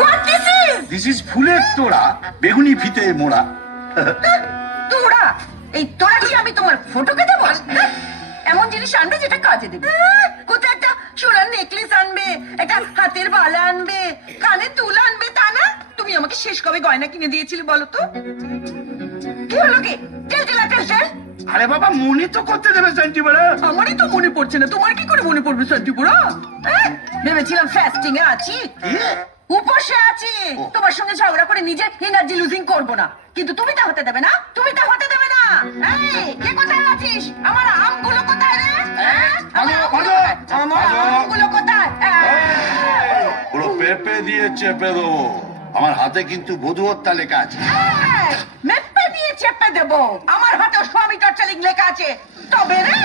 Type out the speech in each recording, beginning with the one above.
What this is? This is ফুলের তোড়া, বেগুনি ফিতে মোড়া। তোড়া? এই তোড়া কি আমি তোমার ফটোকে দেব? এমন জিনিস আনবে যেটা কাজে দেবে। কোথায় একটা সোনার নেকলেস আনবে, একটা হাতের বালা আনবে, কানে দুল আনবে, তা না? তুমি আমাকে শেষ কবে গয়না কিনে দিয়েছিলে বলো তো? কি হলো কি? টেল। আরে বাবা, মনে তো করতে দেবে শান্তিপুরা। আমারই তো মনে পড়ছে না, তোমার কি করে মনে পড়বে শান্তিপুরা? ভেবেছিলাম ফাস্টিং এ আছি, উপসে আছি, তোমার সঙ্গে ঝগড়া করে নিজের এনার্জি লুজিং করবো না। কিন্তু তুমি তা হতে দেবে না, তুমি তা হতে দেবে না। এই, কে কোথায় আছিস? আমার আমগুলো কোথায় রে? আমার আমগুলো কোথায়? পুরো পেঁপে দিয়ে চেপে দেবো। আমার হাতে কিন্তু বধূহত্যা লেখা আছে। মেপে দিয়ে চেপে দেবো? আমার হাতেও স্বামী টর্চারিং লেখা আছে, তবে রে।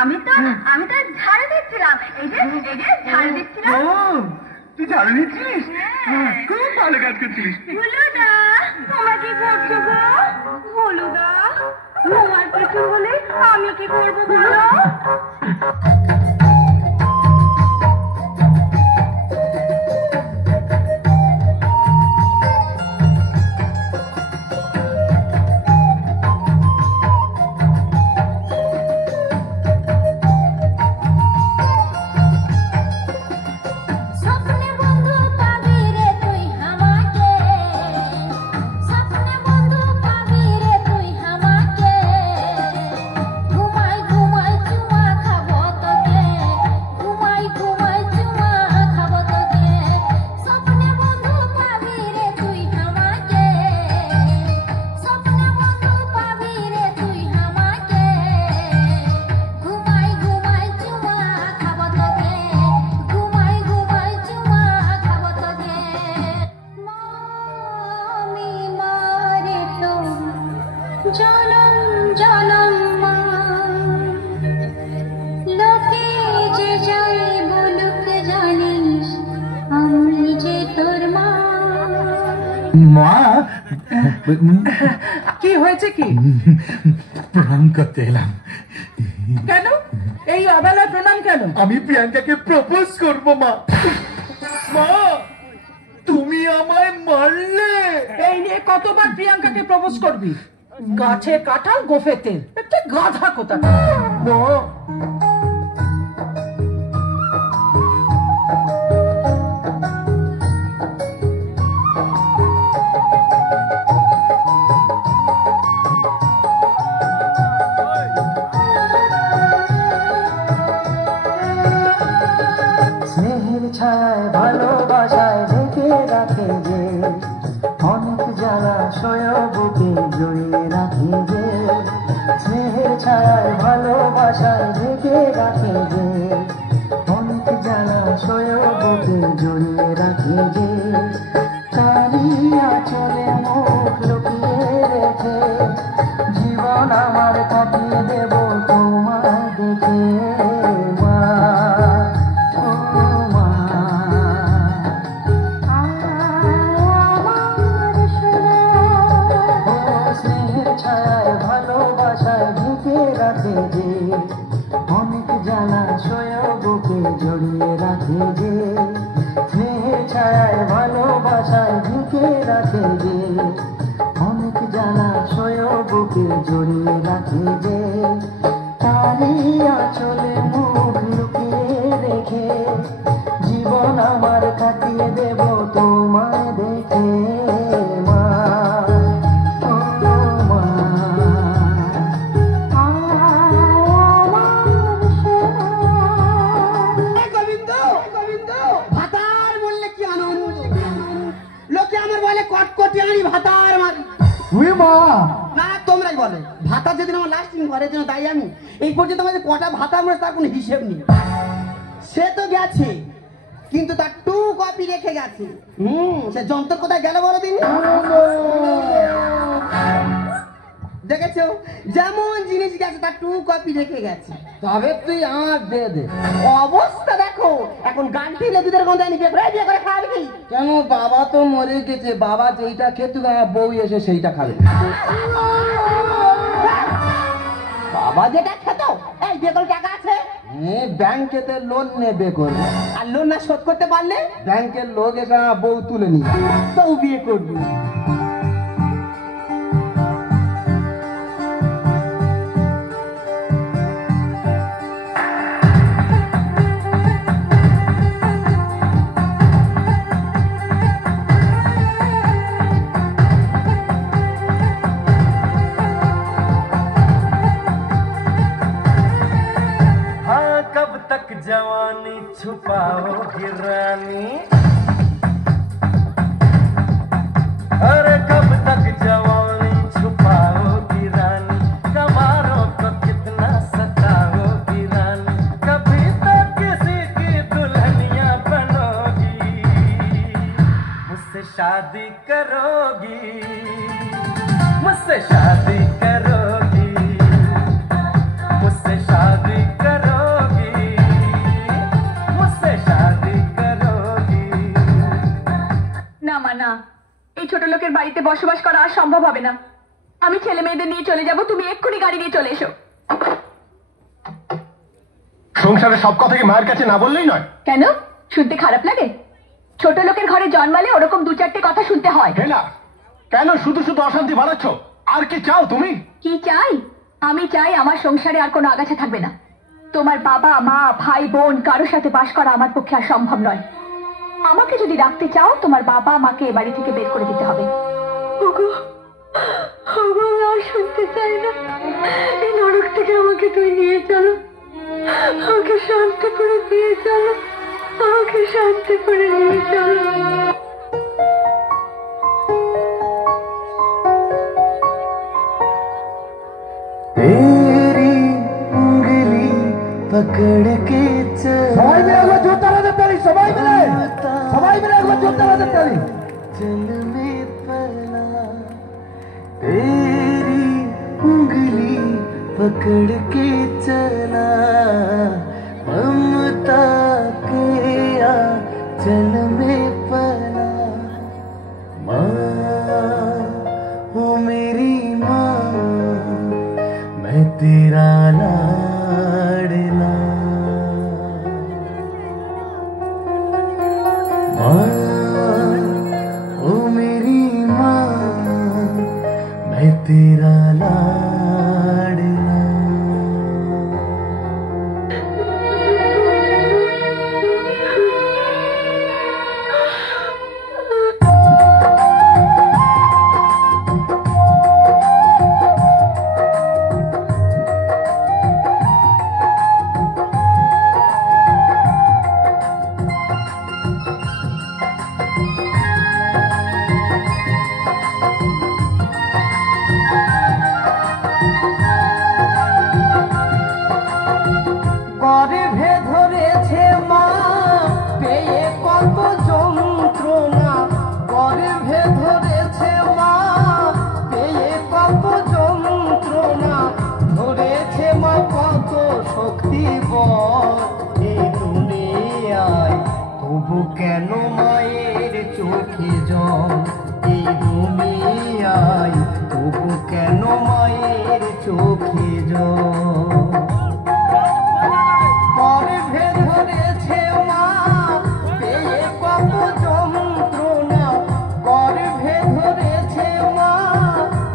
আমি তো ঝাড়ু দিচ্ছিলাম। এই যে ঝাড়ু দিচ্ছিলাম। তুই ঝাড়ু দিচ্ছিলিস? খুব ভালো কাজ করছিলিস। ভুলুদা, তোমরা কি করছো গো? ভুলুদা, তোমার কিছু বলে আমি কি করবো বলো? কি হয়েছে? কি প্রণাম করতে এলাম। কেন এই অবেলায় প্রণাম কেন? আমি প্রিয়াঙ্কাকে প্রপোজ করব। মা, তুমি আমায় মারলে। এই নিয়ে কতবার প্রিয়াঙ্কাকে প্রপোজ করবি? গাছে কাঁঠাল গোফে তেল, একটা গাধা কোথাকার। ছায় ভালোবাসায় ঢেকে রাখে যে অনেক জ্বালা সয় বুকে জড়িয়ে রাখে যে স্নেহের ছায় ভালোবাসায় ঢেকে রাখে যে অনেক জ্বালা সয় বুকে জড়িয়ে রাখে যে কালিয়া চলে মুখ লুকিয়ে রেখে জীবন আমার কাটিয়ে দেব তোমায় দেখে মা ও মা স্নেহের ছায় ভালোবাসায় ঢেকে রাখে যে অনেক জ্বালা সয় বুকে জড়িয়ে রাখে যে স্নেহের ছায় ভালোবাসায় ঢেকে রাখে যে অনেক জ্বালা সয় বুকে জড়িয়ে রাখে যে তারিয়া চলে মুখ লুকিয়ে রেখে জীবন আমার কাটিয়ে দেব তোমায় দেখে মা ও মা গোবিন্দ গোবিন্দ ভাতার বললে কি আনন্দ লোকে আমার বলে কটকটি আনি ভাতার মারি মা না তোমরাই বলে ভাতা যেদিন আমার লাস্টিং করে যেন তাই আমি এই পর্যন্ত আমাদের কটা ভাতা আমরা তার কোনো হিসেব নেই সে তো গেছে কিন্তু তার 2 কপি রেখে গেছে সে যন্ত্র কোথায় গেল বলো দিন দেখেছো যেমন জিনিস গেছে তার 2 কপি রেখে গেছে তবে তুই আমার দে দে অবস্থা দেখো এখন গানটি লেবুদের গন্ধে আনি বিয়ে করে খাবে কি কেন বাবা তো মরে গেছে বাবা যেইটা খেত আমার বউ এসে সেইটা খাবে বাবা যেটা খেত এই বিয়ে করে টাকা আছে ব্যাংকেতে লোন নেবে করবে আর লোন না শোধ করতে পারলে ব্যাংকের লোক এসে আমার বউ তুলে নিবে তো বিয়ে করবি कब तक जवानी छुपाओगी रानी अरे कब तक जवानी छुपाओगी रानी कमारों को कितना सताओगी रानी कभी तो किसी की दुल्हनिया बनोगी मुझसे शादी करोगी मुझसे शादी करोगी मुझसे शादी करोगी मुझसे शादी करोगी না মা না, এই ছোট লোকের বাড়িতে বসবাস করা আর সম্ভব হবে না। আমি ছেলে মেয়েদের নিয়ে চলে যাব, তুমি এক্ষুনি গাড়ি নিয়ে চলে এসো। সংসারে সব কথা কি মায়ের কাছে না বললেই নয়? কেন, শুনতে খারাপ লাগে? ছোট লোকের ঘরে জন্মালে ওরকম 2-4টে কথা শুনতে হয়। হেলা, কেন শুধু শুধু অশান্তি বাড়াচ্ছ? আর কি চাও তুমি? কি চাই? আমি চাই আমার সংসারে আর কোনো আগাছা থাকবে না। তোমার বাবা মা ভাই বোন কারোর সাথে বাস করা আমার পক্ষে আর সম্ভব নয়। আমাকে যদি রাখতে চাও তোমার বাবা মাকে এ বাড়ি থেকে বের করে দিতে হবে। আর শুনতে চাই না, এই নরক থেকে আমাকে তুই নিয়ে চলো, আমাকে শান্তি করে নিয়ে চলো, আমাকে শান্তি করে নিয়ে চলো। तेरी उंगली पकड़ के সবাই মিলে একবার জোরটা বাজাতে পারি, সবাই মিলে একবার জোরটা বাজাতে পারি। चल में पला तेरी उंगली पकड़ के चला ममता के चल में पला माँ ओ मेरी माँ मैं तेरा लाडला माँ ओ मेरी माँ मैं तेरा लाडला তবু কেন মায়ের চোখে জল এই দুনিয়ায়, তবু কেন মায়ের চোখে জল। গর্ভে ধরেছে মা পেয়ে কত যন্ত্রণা, গর্ভে ধরেছে মা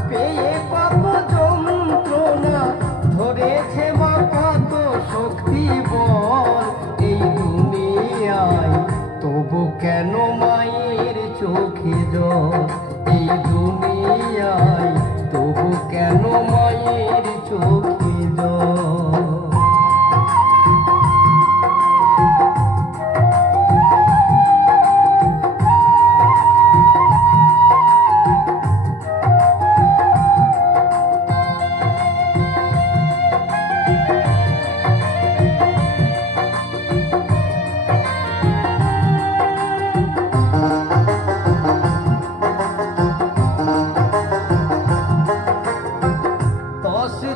পেয়ে কত যন্ত্রণা, ধরেছে মা কত শক্তি বল এই দুনিয়ায়, তবু কেন মায়ের চোখে জল এই দুনিয়ায়, তবু কেন মায়ের চোখে জল।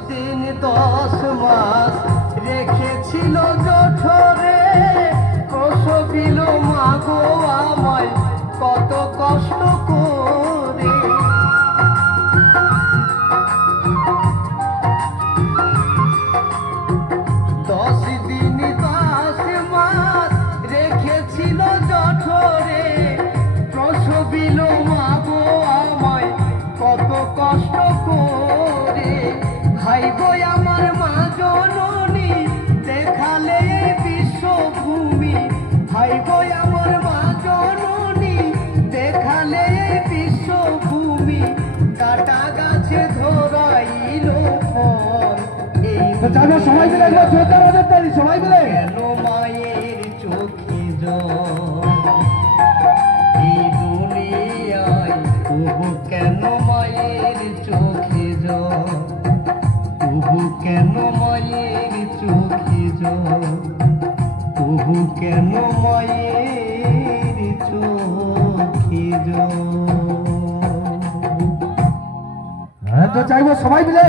দিন 10 মাস রেখেছিল জঠরে, প্রসবিল মা গো আমায় কত কষ্ট করে। 10 দিন 10 মাস রেখেছিল জঠরে, প্রসবিল মা গো আমায় কত কষ্ট করে। হাই গো আমার মা জননী দেখালে বিশ্বভূমি, হাই গো আমার মা জননী দেখালে বিশ্বভূমি, কাটা গাছে ধরাইল ফল এই যাবে সবাই মিলে একবার জোরদার হাতের তালি সবাই মিলে। কেন মায়ের চোখে জল এই দুনিয়ায়, তবু কেন মায়ের চোখে জল, তবু কেন মায়ের চোখে জল, তবু কেন মায়ের চোখে জল। হ্যাঁ তো চাইবো সবাই মিলে